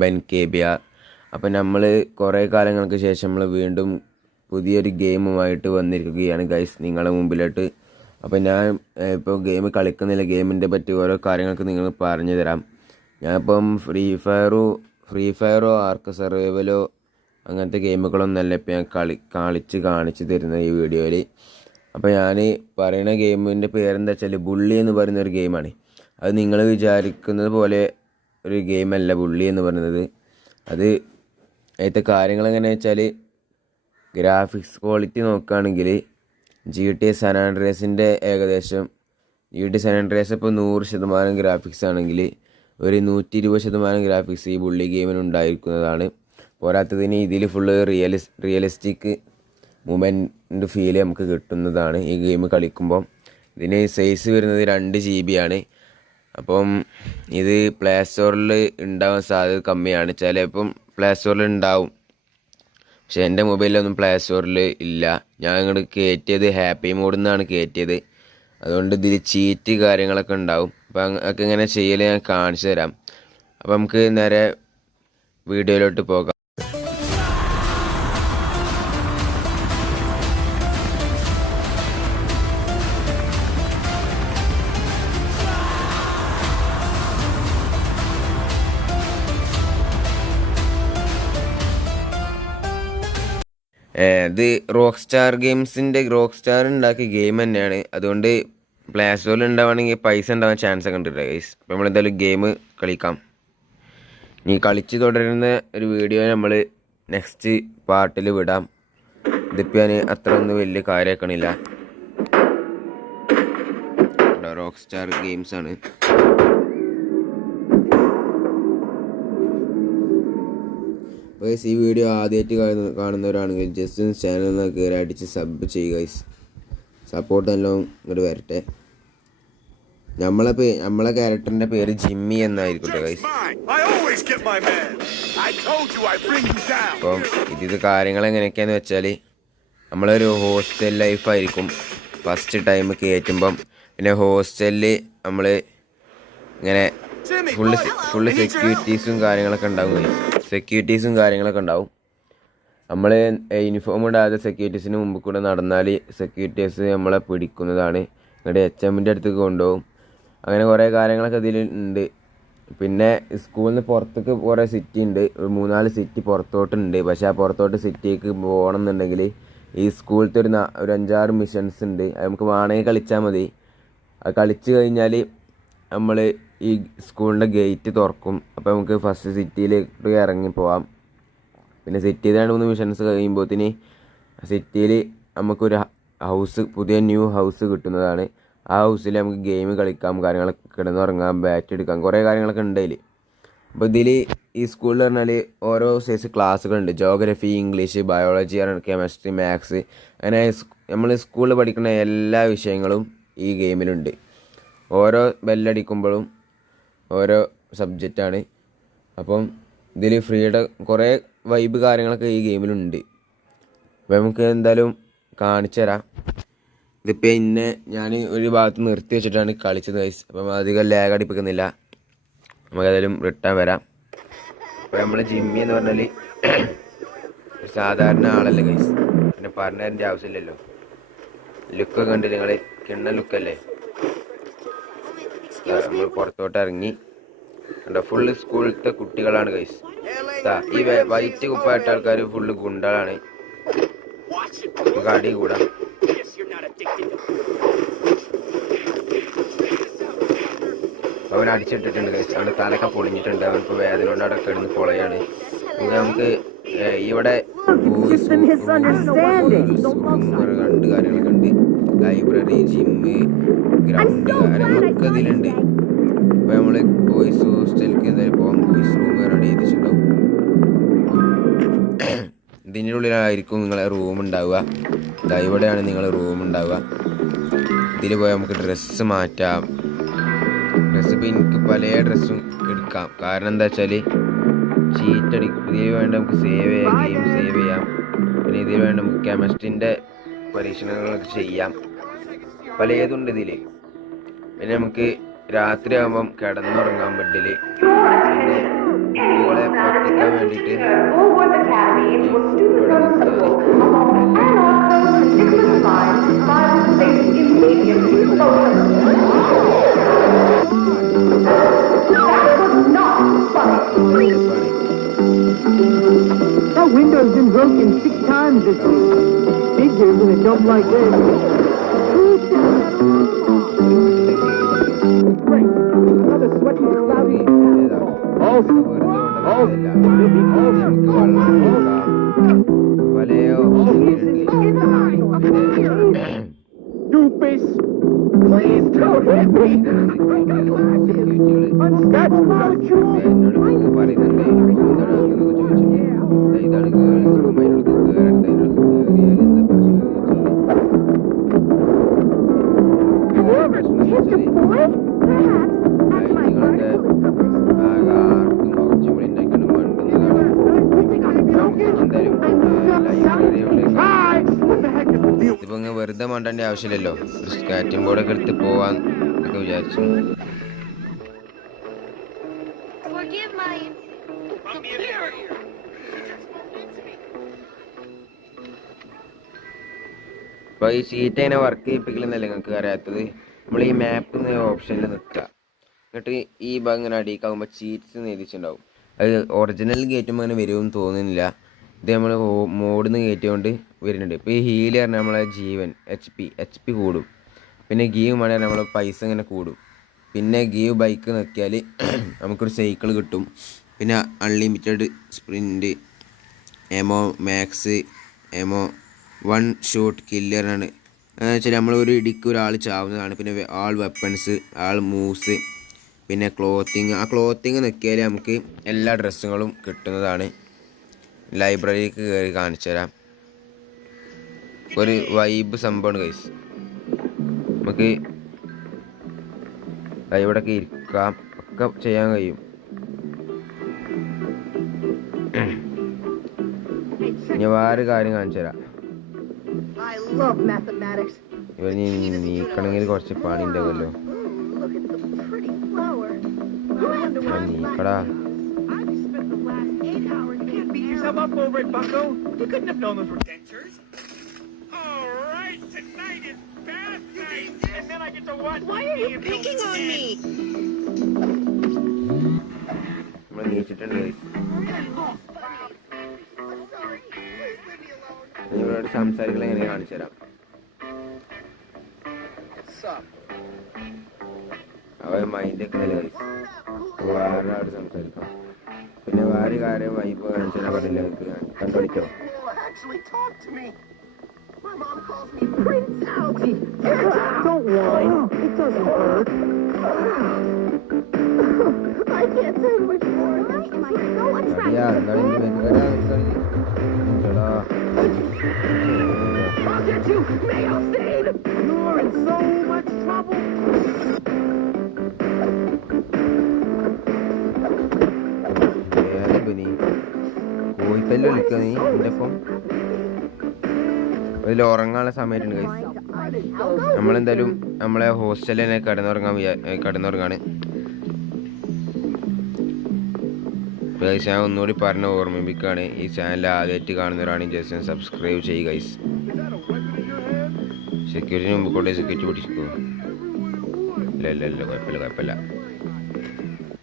ബെൻകേബിയ. അപ്പം നമ്മൾ കുറേ കാലങ്ങൾക്ക് ശേഷം നമ്മൾ വീണ്ടും പുതിയൊരു ഗെയിമുമായിട്ട് വന്നിരിക്കുകയാണ് ഗൈസ് നിങ്ങളുടെ മുമ്പിലോട്ട്. അപ്പം ഞാൻ ഇപ്പോൾ ഗെയിം കളിക്കുന്നില്ല, ഗെയിമിൻ്റെ പറ്റി ഓരോ കാര്യങ്ങൾക്ക് നിങ്ങൾ പറഞ്ഞു തരാം. ഞാനിപ്പം ഫ്രീ ഫയറോ ആർക്ക് സർവൈവലോ അങ്ങനത്തെ ഗെയിമുകളൊന്നല്ല ഇപ്പം ഞാൻ കാണിച്ച് തരുന്നത് ഈ വീഡിയോയിൽ. അപ്പോൾ ഞാൻ പറയുന്ന ഗെയിമിൻ്റെ പേരെന്താ വെച്ചാൽ ബുള്ളി എന്ന് പറയുന്ന ഒരു ഗെയിമാണ്. അത് നിങ്ങൾ വിചാരിക്കുന്നത് പോലെ ഒരു ഗെയിമല്ല ബുള്ളി എന്ന് പറയുന്നത്. അത് അതിലത്തെ കാര്യങ്ങൾ എങ്ങനെയാണെന്ന് വെച്ചാൽ ഗ്രാഫിക്സ് ക്വാളിറ്റി നോക്കുകയാണെങ്കിൽ GTA San Andreasൻ്റെ ഏകദേശം GTA San Andreas ഇപ്പോൾ 100% ഗ്രാഫിക്സ് ആണെങ്കിൽ ഒരു 120% ഗ്രാഫിക്സ് ഈ ബുള്ളി ഗെയിമിന് ഉണ്ടായിരിക്കുന്നതാണ്. പോരാത്തതിന് ഇതിൽ ഫുള്ള് റിയലിസ്റ്റിക് മൂമെൻറ്റ് ഫീൽ നമുക്ക് കിട്ടുന്നതാണ് ഈ ഗെയിം കളിക്കുമ്പം. ഇതിന് സൈസ് വരുന്നത് 2 GB ആണ്. അപ്പം ഇത് പ്ലേ സ്റ്റോറിൽ ഉണ്ടാവാൻ സാധ്യത കമ്മിയാണ്. ചിലപ്പം പ്ലേ സ്റ്റോറിൽ ഉണ്ടാവും, പക്ഷെ എൻ്റെ മൊബൈലിലൊന്നും പ്ലേ സ്റ്റോറിൽ ഇല്ല. ഞാൻ ഇങ്ങോട്ട് കയറ്റിയത് ഹാപ്പി മോഡിൽ നിന്നാണ് കയറ്റിയത്. അതുകൊണ്ട് ഇതിൽ ചീറ്റ് കാര്യങ്ങളൊക്കെ ഉണ്ടാവും. അപ്പം അതൊക്കെ ഇങ്ങനെ ചെയ്യൽ ഞാൻ കാണിച്ചു തരാം. അപ്പം നമുക്ക് നേരെ വീഡിയോയിലോട്ട് പോകാം. ഇത് റോക്ക് സ്റ്റാർ ഉണ്ടാക്കിയ ഗെയിം തന്നെയാണ്. അതുകൊണ്ട് പ്ലേ സ്റ്റോറിൽ ഉണ്ടാവുകയാണെങ്കിൽ പൈസ ഉണ്ടാവാൻ ചാൻസ് ഒക്കെ ഉണ്ട് ഗൈസ്. അപ്പോൾ നമ്മളെന്തായാലും ഗെയിം കളിക്കാം. ഇനി കളിച്ച് തുടരുന്ന ഒരു വീഡിയോ നമ്മൾ നെക്സ്റ്റ് പാർട്ടിൽ വിടാം. ഇതിപ്പോൾ ഞാൻ അത്ര ഒന്നും വലിയ കാര്യമാക്കണില്ല. റോക്ക് സ്റ്റാർ ഗെയിംസ് ആണ്. ഗൈസ് ഈ വീഡിയോ ആദ്യമായിട്ട് കാണുന്നവരാണെങ്കിൽ ജസ്റ്റ് ചാനൽ ഒന്ന് കയറി അടിച്ച് സബ് ചെയ്യുക ഗൈസ്. സപ്പോർട്ട് എല്ലാം ഇങ്ങോട്ട് വരട്ടെ. നമ്മളെ ക്യാരക്ടറിൻ്റെ പേര് ജിമ്മി എന്നായിരിക്കട്ടെ ഗൈസ്. അപ്പം ഇത് കാര്യങ്ങൾ എങ്ങനെയൊക്കെയാന്ന് വെച്ചാൽ നമ്മളൊരു ഹോസ്റ്റൽ ലൈഫായിരിക്കും ഫസ്റ്റ് ടൈം കയറ്റുമ്പം. പിന്നെ ഹോസ്റ്റലിൽ നമ്മൾ ഇങ്ങനെ ഫുള്ള് സെക്യൂരിറ്റീസും കാര്യങ്ങളൊക്കെ ഉണ്ടാവും. നമ്മൾ യൂണിഫോം ഇടാതെ സെക്യൂരിറ്റീസിന് മുമ്പ് കൂടെ നടന്നാൽ സെക്യൂരിറ്റീസ് നമ്മളെ പിടിക്കുന്നതാണ്. ഇങ്ങോട്ട് HMൻ്റെ അടുത്തേക്ക് കൊണ്ടുപോകും. അങ്ങനെ കുറേ കാര്യങ്ങളൊക്കെ ഇതിൽ ഉണ്ട്. പിന്നെ സ്കൂളിൽ നിന്ന് പുറത്തേക്ക് കുറേ സിറ്റി ഉണ്ട്, 3-4 സിറ്റി പുറത്തോട്ടുണ്ട്. പക്ഷേ ആ പുറത്തോട്ട് സിറ്റിക്ക് പോകണം എന്നുണ്ടെങ്കിൽ ഈ സ്കൂളിലത്തെ ഒരു 5-6 മിഷൻസ് ഉണ്ട്. അത് നമുക്ക് വേണമെങ്കിൽ കളിച്ചാൽ മതി. അത് കളിച്ച് കഴിഞ്ഞാൽ നമ്മൾ ഈ സ്കൂളിൻ്റെ ഗേറ്റ് തുറക്കും. അപ്പോൾ നമുക്ക് ഫസ്റ്റ് സിറ്റിയിലേക്ക് ഇറങ്ങി പോവാം. പിന്നെ സിറ്റിയിൽ 2-3 മിഷൻസ് കഴിയുമ്പോഴത്തേന് സിറ്റിയിൽ നമുക്കൊരു പുതിയ ന്യൂ ഹൗസ് കിട്ടുന്നതാണ്. ആ ഹൗസിൽ നമുക്ക് ഗെയിം കളിക്കാം, കാര്യങ്ങളൊക്കെ കിടന്നുറങ്ങാം, ബാറ്റ് എടുക്കാം, കുറേ കാര്യങ്ങളൊക്കെ ഉണ്ട് അതിൽ. അപ്പോൾ ഇതിൽ ഈ സ്കൂളിൽ പറഞ്ഞാൽ ഓരോ സൈസ് ക്ലാസ്സുകളുണ്ട്. Geography, English, biology, chemistry, maths, അങ്ങനെ നമ്മൾ സ്കൂളിൽ പഠിക്കുന്ന എല്ലാ വിഷയങ്ങളും ഈ ഗെയിമിലുണ്ട്. ഓരോ ബെല്ലടിക്കുമ്പോഴും ഓരോ സബ്ജക്റ്റാണ്. അപ്പം ഇതിൽ ഫ്രീയുടെ കുറേ വൈബ് കാര്യങ്ങളൊക്കെ ഈ ഗെയിമിലുണ്ട്. അപ്പോൾ നമുക്ക് എന്തായാലും കാണിച്ചു തരാം. ഇതിപ്പോൾ ഞാൻ ഒരു ഭാഗത്ത് നിർത്തി വെച്ചിട്ടാണ് കളിച്ചത് ഗൈസ്. അപ്പം അധികം ലാഗ് അടിപ്പിക്കുന്നില്ല. നമുക്കതായാലും റിട്ടേൺ വരാം. അപ്പോൾ നമ്മൾ ജിമ്മി എന്ന് പറഞ്ഞാൽ സാധാരണ ആളല്ലേ ഗൈസ്, പിന്നെ പറഞ്ഞു തരേണ്ട ആവശ്യമില്ലല്ലോ. ലുക്കൊക്കെ കണ്ടില്ല നിങ്ങൾ, കിണ്ണ ലുക്കല്ലേ. നമ്മൾ പുറത്തോട്ട് ഇറങ്ങി കണ്ടോ, ഫുള്ള് സ്കൂളിലത്തെ കുട്ടികളാണ് ഗൈസ്. ഈ വൈറ്റ് കുപ്പായിട്ട ആൾക്കാർ ഫുള്ള് ഗുണ്ടകളാണ്. നമുക്ക് അടി കൂടാം. അവൻ അടിച്ചിട്ടിട്ടുണ്ട് ഗൈസ്. അവൻ്റെ തലയൊക്കെ പൊളിഞ്ഞിട്ടുണ്ട്. അവനിപ്പോൾ വേദന കൊണ്ട് അവിടെ കിടന്ന് പൊളയാണ്. നമുക്ക് ഇവിടെ രണ്ട് കാര്യങ്ങളൊക്കെ ഉണ്ട്. ലൈബ്രറി, ജിമ്മ്, ഗ്രൗണ്ട്, കാര്യങ്ങളൊക്കെ ഇതിലുണ്ട്. അപ്പോൾ നമ്മൾ ബോയ്സ് ഹോസ്റ്റലിലേക്ക് എന്തായാലും പോകാം. ബോയ്സ് റൂം റെഡി ചെയ്തിട്ടുണ്ടാവും. ഇതിൻ്റെ ഉള്ളിലായിരിക്കും നിങ്ങളെ റൂം ഉണ്ടാവുക. ഇവിടെയാണ് നിങ്ങൾ റൂം ഉണ്ടാവുക. ഇതിൽ പോയാൽ നമുക്ക് ഡ്രസ്സ് മാറ്റാം. ഡ്രസ്സ് ഇപ്പോൾ എനിക്ക് പല ഡ്രസ്സും എടുക്കാം. കാരണം എന്താ വെച്ചാൽ ഇതിൽ വേണ്ട നമുക്ക് സേവ് ചെയ്യാം, ഗെയിം സേവ് ചെയ്യാം. പിന്നെ ഇതിൽ വേണ്ട നമുക്ക് കെമിസ്ട്രിൻ്റെ പരീക്ഷണങ്ങളൊക്കെ ചെയ്യാം. പലതുണ്ട് ഇതിൽ. പിന്നെ നമുക്ക് രാത്രി ആകുമ്പം കിടന്നുറങ്ങാൻ ബെഡിൽ. പിന്നെ കുട്ടികളെ വേണ്ടിയിട്ട് That window's been broken 6 times this week. Figures in a jump like this. Great. Another sweaty, cloudy. Doofus! Please don't hit me! That's not true! You ever kissed a boy? Perhaps. That's my article is published. ഇതിപ്പോ ഇങ്ങനെ വെറുതെ മണ്ടേണ്ട ആവശ്യമില്ലല്ലോ. Skating ബോർഡൊക്കെ എടുത്ത് പോവാൻ ഒക്കെ വിചാരിച്ചു. അപ്പൊ ഈ ഷീറ്റ് എങ്ങനെ വർക്ക് ചെയ്യിപ്പിക്കലെന്നല്ലേ നിങ്ങൾക്ക് അറിയാത്തത്. നമ്മൾ ഈ മാപ്പ് ഓപ്ഷനിൽ നിൽക്കുക, എന്നിട്ട് ഈ ഭാഗം ഇങ്ങനെ അടിക്കാവുമ്പോൾ ചീറ്റ്സ് എഴുതിച്ചിട്ടുണ്ടാവും. അത് ഒറിജിനൽ കയറ്റുമ്പോൾ അങ്ങനെ വരുമെന്ന് തോന്നുന്നില്ല. ഇത് നമ്മൾ മോഡിൽ നിന്ന് കയറ്റിക്കൊണ്ട് വരുന്നുണ്ട്. ഇപ്പോൾ ഈ ഹീല് പറഞ്ഞാൽ നമ്മളെ ജീവൻ എച്ച് പി കൂടും. പിന്നെ ഗീവ് മണി നമ്മളെ പൈസ ഇങ്ങനെ കൂടും. പിന്നെ ഗീവ് ബൈക്ക് നോക്കിയാൽ നമുക്കൊരു സൈക്കിൾ കിട്ടും. പിന്നെ അൺലിമിറ്റഡ് സ്പ്രിൻറ്റ്, എമോ മാക്സ്, എമോ 1 ഷോട്ട് കില്ലറാണ്. എന്ന് വെച്ചാൽ നമ്മളൊരു ഇടിക്ക് ഒരാൾ ചാവുന്നതാണ്. പിന്നെ ആൾ വെപ്പൺസ്, ആൾ മൂവ്സ്, പിന്നെ ക്ലോത്തിങ്. ആ ക്ലോത്തിങ് നോക്കിയാൽ നമുക്ക് എല്ലാ ഡ്രസ്സുകളും കിട്ടുന്നതാണ്. ലൈബ്രറിക്ക് കയറി കാണിച്ചു തരാം. ഒരു വൈബ് സംഭവമാണ് ഗൈസ്. നമുക്ക് ഇവിടെയൊക്കെ ഇരിക്കാം, ഒക്കെ ചെയ്യാൻ കഴിയും. ഇനി വേറെ കാര്യം കാണിച്ചു തരാം. ഇവർ നീക്കണമെങ്കിൽ കുറച്ച് പണി ഉണ്ടാവുമല്ലോ. നീക്കടാ. Up over it, Bucko. You couldn't have known those were dentures. All right, tonight is bath night, and then I get to watch. Why are you picking on me? നമ്മൾ നീച്ചിട്ടുണ്ട് ഗൈസ്. ഇവരോട് സംസാരിക്കൽ എങ്ങനെ കാണിച്ചു തരാം. അവൻ മൈൻഡൊക്കെ നല്ല ഗൈസ്. വേറെ ആട് സംസാരിക്കാം. പിന്നെ വേറെ കാര്യം വൈബ് കാണിച്ചു തരാൻ പറഞ്ഞില്ല. കണ്ടുപിടിക്കോ? Don't whine. It doesn't hurt. I can't say much more. Why am I so attractive? I'll get you, Mayo Stain! You're in so much trouble! കോഴിത്തല്ല് വിളിക്കുക നീ എൻ്റെ ഒപ്പം. അതിൽ ഉറങ്ങാനുള്ള സമയമുണ്ട് ഗൈസ്. നമ്മളെന്തായാലും നമ്മളെ ഹോസ്റ്റലിൽ തന്നെ കിടന്നുറങ്ങാണ് ഗൈസ്. ഞാൻ ഒന്നുകൂടി പറഞ്ഞ് ഓർമ്മിപ്പിക്കുകയാണ്, ഈ ചാനൽ ആദ്യമായിട്ട് കാണുന്നവരാണെങ്കിൽ ജസ്റ്റ് സബ്സ്ക്രൈബ് ചെയ്യുക ഗൈസ്. സെക്യൂരിറ്റിന് മുമ്പ് കൂടെ സെക്യൂരിറ്റി പിടിച്ചിരിക്കുമോ? ഇല്ല കുഴപ്പമില്ല.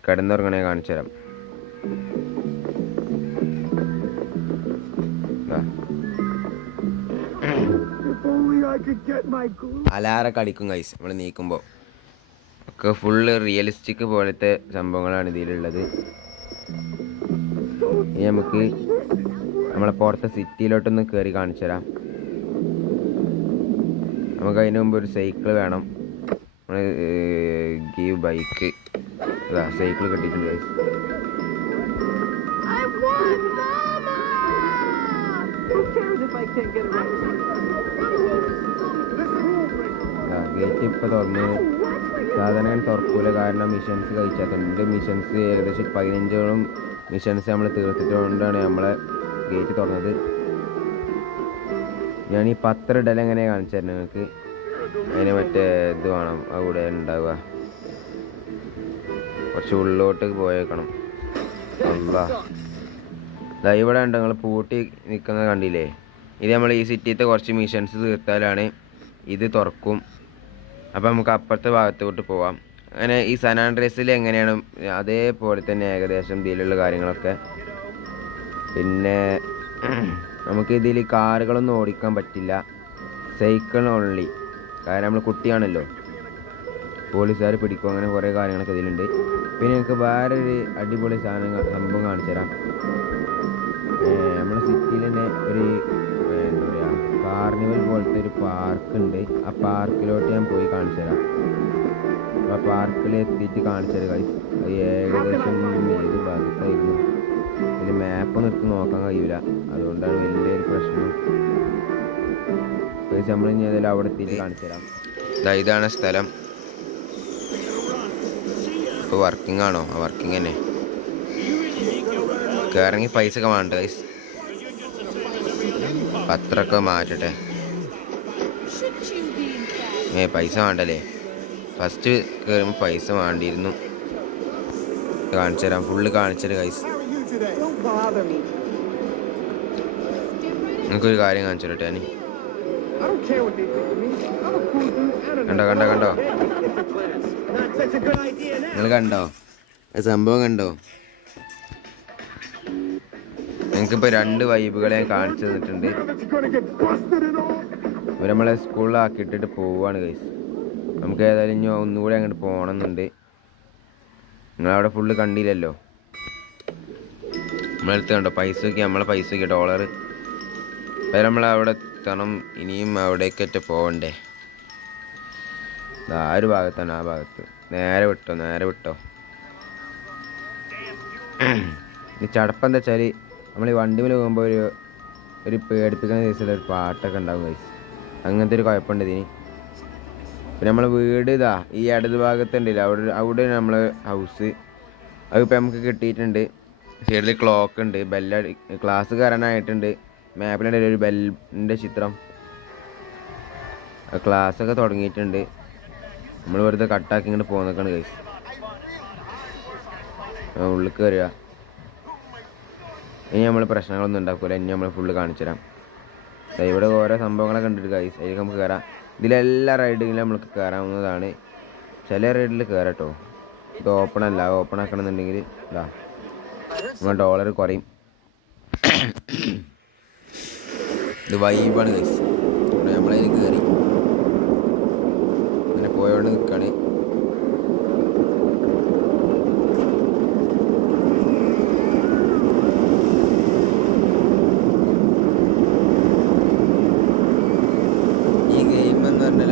കിടന്നുറങ്ങണേ കാണിച്ചു തരാം. അലാറൊക്കെ അടിക്കും ഗൈസ് നമ്മൾ നീക്കുമ്പോൾ. ഒക്കെ ഫുള്ള് റിയലിസ്റ്റിക് പോലത്തെ സംഭവങ്ങളാണ് ഇതിലുള്ളത്. ഇനി നമുക്ക് നമ്മളെ പുറത്തെ സിറ്റിയിലോട്ടൊന്ന് കയറി കാണിച്ചു തരാം. നമുക്ക് അതിന് മുമ്പ് ഒരു സൈക്കിൾ വേണം. നമ്മൾ ഗീവ് ബൈക്ക്. അതാ സൈക്കിൾ കിട്ടിയിട്ടുണ്ട് ഗൈസ്. ഗേറ്റ് ഇപ്പോൾ തുറന്ന് സാധാരണ തുറക്കൂല, കാരണം മിഷൻസ് കഴിച്ചാത്തുണ്ട്. മിഷൻസ് ഏകദേശം 15 മിഷൻസ് നമ്മൾ തീർത്തിട്ടുകൊണ്ടാണ് നമ്മളെ ഗേറ്റ് തുറന്നത്. ഞാൻ ഈ പത്രം ഇടൽ എങ്ങനെ കാണിച്ചു തരുന്നത് നിങ്ങൾക്ക്. അതിന് മറ്റേ ഇത് വേണം, അവിടെ ഉണ്ടാവുക. കുറച്ച് ഉള്ളിലോട്ട് പോയേക്കണം. അല്ല ഇവിടെ ഉണ്ട് നിങ്ങൾ പൂട്ടി നിൽക്കുന്നത് കണ്ടില്ലേ? ഇത് നമ്മൾ ഈ സിറ്റിത്തെ കുറച്ച് മിഷൻസ് തീർത്താലാണ് ഇത് തുറക്കും. അപ്പോൾ നമുക്ക് അപ്പുറത്തെ ഭാഗത്തോട്ട് പോവാം. അങ്ങനെ ഈ സാൻ ആൻഡ്രിയാസിൽ എങ്ങനെയാണ് അതേപോലെ തന്നെ ഏകദേശം ഇതിലുള്ള കാര്യങ്ങളൊക്കെ. പിന്നെ നമുക്ക് ഇതിൽ കാറുകളൊന്നും ഓടിക്കാൻ പറ്റില്ല, സൈക്കിൾ ഓൺലി. കാരണം നമ്മൾ കുട്ടിയാണല്ലോ, പോലീസുകാർ പിടിക്കും, അങ്ങനെ കുറേ കാര്യങ്ങളൊക്കെ ഇതിലുണ്ട്. പിന്നെ എനിക്ക് വേറൊരു അടിപൊളി സംഭവം കാണിച്ചു തരാം. നമ്മുടെ സിറ്റിയിൽ തന്നെ ഒരു എന്താ പറയുക, കാർണിവൽ പോലത്തെ ഒരു പാർക്കുണ്ട്. ആ പാർക്കിലോട്ട് ഞാൻ പോയി കാണിച്ചു തരാം. ആ പാർക്കിൽ എത്തിയിട്ട് കാണിച്ചു തരാം ഗൈസ്. അത് ഏകദേശം ഏത് ഭാഗത്തായിരുന്നു, ഇതിൽ മാപ്പൊന്നും എടുത്ത് നോക്കാൻ കഴിയില്ല, അതുകൊണ്ടാണ് വലിയൊരു പ്രശ്നം. നമ്മൾ ഇനി ഏതായാലും അവിടെ എത്തിയിട്ട് കാണിച്ചു തരാം. ഇതാണ് സ്ഥലം. ഇപ്പോൾ വർക്കിംഗ് ആണോ? ആ വർക്കിംഗ് തന്നെ. കയറങ്ങി പൈസ ഒക്കെ വേണ്ട ഗൈസ്, പത്രമൊക്കെ മാറ്റട്ടെ. പൈസ വേണ്ടല്ലേ? ഫസ്റ്റ് കയറുമ്പോൾ പൈസ വേണ്ടിയിരുന്നു. കാണിച്ചു തരാം, ഫുള്ള് കാണിച്ചത് ഗൈസ്. നിങ്ങൾക്കൊരു കാര്യം കാണിച്ചു തരട്ടെ ഞാൻ. കണ്ടോ കണ്ടോ കണ്ടോ, നിങ്ങൾ കണ്ടോ സംഭവം കണ്ടോ? നിങ്ങൾക്കിപ്പോൾ 2 വൈബുകളെ കാണിച്ചു തന്നിട്ടുണ്ട്. ഇവർ നമ്മളെ സ്കൂളിലാക്കിയിട്ടിട്ട് പോവുകയാണ് ഗൈസ്. നമുക്ക് ഏതായാലും ഇനി ഒന്നുകൂടി അങ്ങോട്ട് പോകണമെന്നുണ്ട്. നിങ്ങളവിടെ ഫുള്ള് കണ്ടില്ലല്ലോ. നമ്മളെടുത്ത് കണ്ടോ പൈസ നോക്കി, നമ്മളെ പൈസ നോക്കി $. അപ്പം നമ്മളവിടെ എത്തണം. ഇനിയും അവിടേക്കൊറ്റ പോകണ്ടേ? ആ ഒരു ഭാഗത്താണ്, ആ ഭാഗത്ത്. നേരെ വിട്ടോ, നേരെ വിട്ടോ. ഈ ചടപ്പം എന്താ വെച്ചാൽ നമ്മൾ ഈ വണ്ടി മേലെ പോകുമ്പോൾ ഒരു പേടിപ്പിക്കുന്ന ദിവസത്തിൽ ഒരു പാട്ടൊക്കെ ഉണ്ടാവും ഗൈസ്. അങ്ങനത്തെ ഒരു കുഴപ്പമുണ്ട് ഇതിന്. പിന്നെ നമ്മളെ വീട് ഈ ഇടത് ഭാഗത്തുണ്ടല്ലോ, അവിടെ നമ്മളെ ഹൗസ്. അതിപ്പോൾ നമുക്ക് കിട്ടിയിട്ടുണ്ട്. സൈഡിൽ ക്ലോക്ക് ഉണ്ട്, ക്ലാസ് കയറാനായിട്ടുണ്ട്. മാപ്പിൻ്റെ ഒരു ബെല്ലിൻ്റെ ചിത്രം. ക്ലാസ്സൊക്കെ തുടങ്ങിയിട്ടുണ്ട്. നമ്മൾ വെറുതെ കട്ടാക്കി ഇങ്ങോട്ട് പോകുന്നൊക്കെയാണ് ഗൈസ്. ഉള്ളിൽ കയറുക. ഇനി നമ്മൾ പ്രശ്നങ്ങളൊന്നും ഉണ്ടാക്കില്ല. ഇനി നമ്മൾ ഫുള്ള് കാണിച്ചു തരാം. ഇവിടെ ഓരോ സംഭവങ്ങളൊക്കെ ഉണ്ട് ഗൈസ്, അതിലേക്ക് നമുക്ക് കയറാം. ഇതിലെല്ലാ റൈഡിങ്ങിലും നമുക്ക് കയറാവുന്നതാണ്. ചില റൈഡിൽ കയറട്ടോ. ഇത് ഓപ്പൺ അല്ല, ഓപ്പൺ ആക്കണമെന്നുണ്ടെങ്കിൽ നമ്മൾ $. കുറയും. ഇത് വൈബാണ് ഗൈസ്. നമ്മളതിൽ കയറി അങ്ങനെ പോയോണ്ട് നിൽക്കുകയാണ്.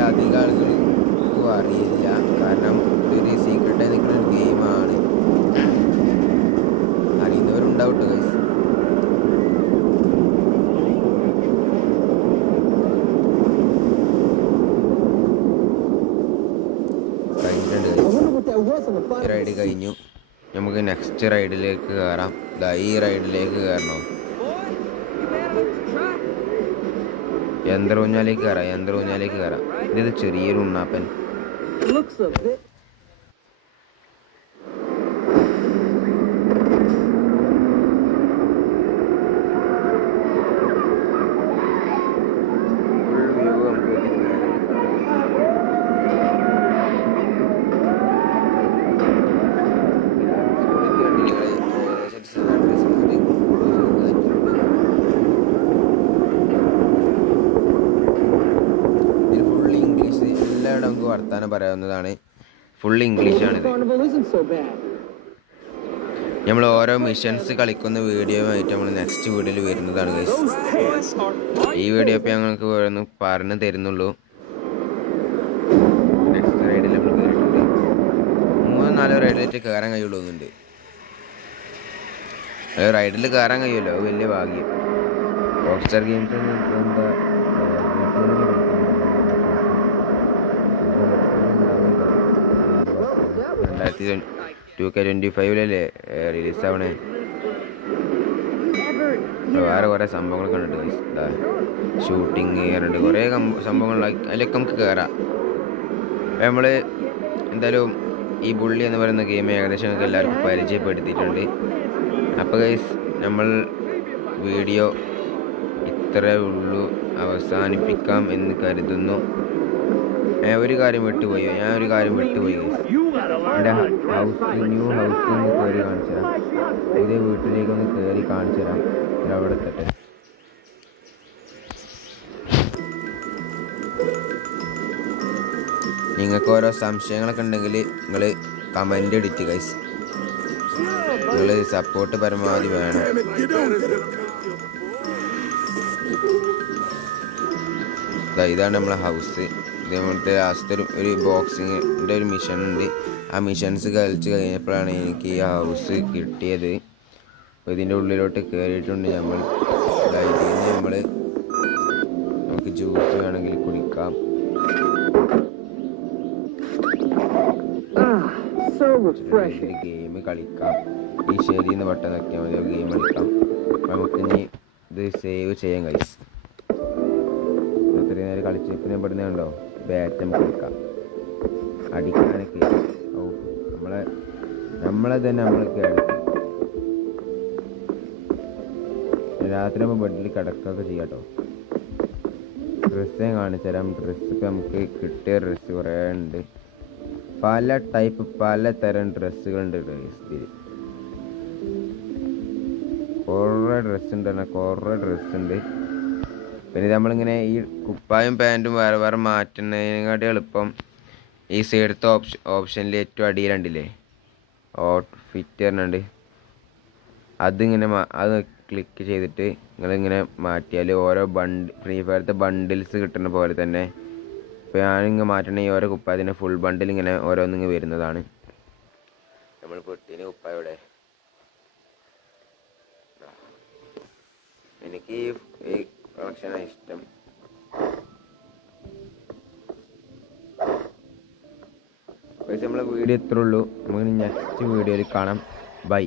അധികം ആളുകൾക്കും അറിയില്ല, കാരണം ഇതൊരു സീക്രട്ടായി നിൽക്കുന്ന ഒരു ഗെയിമാണ്. അറിയുന്നവരുണ്ടാവും കേട്ടോ ഗൈസ്. കഴിഞ്ഞിട്ടുണ്ട് ഗൈസ്. റൈഡ് കഴിഞ്ഞു. നമുക്ക് നെക്സ്റ്റ് റൈഡിലേക്ക് കയറാം. ഈ റൈഡിലേക്ക് കയറണോ? യന്ത്രൂഞ്ഞാലേക്ക് കയറാം. ഇത് ചെറിയൊരു ഉണ്ണാപ്പൻ. നമുക്ക് വർത്താനം പറയാവുന്നതാണ്. ഫുൾ ഇംഗ്ലീഷാണിത്. നമ്മൾ ഓരോ മിഷൻസ് കളിക്കുന്ന വീഡിയോയുമായിട്ട് നമ്മൾ നെക്സ്റ്റ് വീഡിയോയിൽ വരുന്നതാണ് ഗൈസ്. ഈ വീഡിയോ ഇപ്പോൾ ഞങ്ങൾക്ക് പറഞ്ഞു തരുന്നുള്ളൂ. നെക്സ്റ്റ് റൈഡിൽ നമ്മൾ കയറിയിട്ടുണ്ട്. 3-4 റൈഡിലേക്ക് കയറാൻ കഴിയുള്ളൂന്നുണ്ട്. റൈഡിൽ കയറാൻ കഴിയുമല്ലോ, വലിയ ഭാഗ്യം. റോക്സ്റ്റാർ ഗെയിംസ് എന്താ 2025 റിലീസാവണേ. വേറെ കുറേ സംഭവങ്ങളൊക്കെ ഉണ്ട്. ഷൂട്ടിങ് ഉണ്ട്, കുറേ സംഭവങ്ങൾ. അതിലൊക്കെ നമുക്ക് കയറാം. നമ്മൾ എന്തായാലും ഈ ബുള്ളി എന്ന് പറയുന്ന ഗെയിം ഏകദേശം നമുക്ക് എല്ലാവർക്കും പരിചയപ്പെടുത്തിയിട്ടുണ്ട്. അപ്പോൾ ഗൈസ് നമ്മൾ വീഡിയോ ഇത്രയേ ഉള്ളൂ, അവസാനിപ്പിക്കാം എന്ന് കരുതുന്നു. ഞാൻ ഒരു കാര്യം വിട്ടുപോയി You gotta learn എൻ്റെ how to dress house like new a house ഒന്ന് കയറി കാണിച്ചു തരാം. samurai. പുതിയ വീട്ടിലേക്കൊന്ന് കയറി കാണിച്ചു തരാം. അവിടെ എത്തട്ടെ. നിങ്ങൾക്ക് ഓരോ സംശയങ്ങളൊക്കെ ഉണ്ടെങ്കിൽ നിങ്ങൾ കമൻ്റ് ഇടിറ്റ് ഗൈസ്. നിങ്ങൾ സപ്പോർട്ട് പരമാവധി വേണം. ഇതാണ് നമ്മളെ ഹൗസ്. ഇതേപോലത്തെ ലാസ്റ്റ് ഒരു ബോക്സിങ്ങിൻ്റെ ഒരു മിഷൻ ഉണ്ട്. ആ മിഷൻസ് കളിച്ച് കഴിഞ്ഞപ്പോഴാണ് എനിക്ക് ഈ ഹൗസ് കിട്ടിയത്. അപ്പോൾ ഇതിൻ്റെ ഉള്ളിലോട്ട് കയറിയിട്ടുണ്ട് നമ്മൾ. ഇതിന് നമുക്ക് ജ്യൂസ് വേണമെങ്കിൽ കുടിക്കാം. So refreshing. ഗെയിം കളിക്കാം. ഈ ശരിയെന്ന് ബട്ടൺ നോക്കിയാൽ മതി, ഗെയിം കളിക്കാം. നമുക്കിനി ഇത് സേവ് ചെയ്യാം ഗൈസ്. ഇത്രയും നേരം കളിച്ച് പിന്നെ ഇവിടുന്ന് ഉണ്ടോ ബാറ്റ് നമുക്ക് കളിക്കാം. അടിക്കാനൊക്കെ നമ്മളെ തന്നെ നമ്മൾ കേൾക്കും. രാത്രി നമ്മൾ ബെഡിൽ കിടക്കുകയൊക്കെ ചെയ്യാം കേട്ടോ. ഡ്രസ്സ് ഞാൻ കാണിച്ചു തരാം. ഡ്രസ്സ് ഇപ്പം നമുക്ക് കിട്ടിയ ഡ്രസ്സ് കുറേ ഉണ്ട്. പലതരം ഡ്രസ്സുകളുണ്ട് ഇതിൽ. കുറേ ഡ്രസ്സുണ്ട്. പിന്നെ നമ്മളിങ്ങനെ ഈ കുപ്പായും പാൻറ്റും വേറെ വേറെ മാറ്റുന്നതിനെക്കാട്ടി എളുപ്പം ഈ സൈഡത്തെ ഓപ്ഷനിൽ ഏറ്റവും അടിയിലുണ്ടില്ലേ ഫിറ്റ് പറഞ്ഞുണ്ട്. അത് ക്ലിക്ക് ചെയ്തിട്ട് നിങ്ങളിങ്ങനെ മാറ്റിയാൽ ഓരോ ഫ്രീ ഫയറത്തെ ബണ്ടിൽസ് കിട്ടുന്ന പോലെ തന്നെ ഇപ്പോൾ ഞാനിങ്ങനെ മാറ്റണ ഈ ഓരോ കുപ്പായത്തിൻ്റെ ഫുൾ ബണ്ടിൽ ഇങ്ങനെ ഓരോന്നിങ്ങനെ വരുന്നതാണ്. നമ്മൾ പൊട്ടിന് കുപ്പായോടെ എനിക്ക് ഈ കളക്ഷനാണ് ഇഷ്ടം. പക്ഷേ നമ്മളെ വീഡിയോ ഇത്രേ ഉള്ളൂ. നമുക്ക് നെക്സ്റ്റ് വീഡിയോയിൽ കാണാം. ബൈ.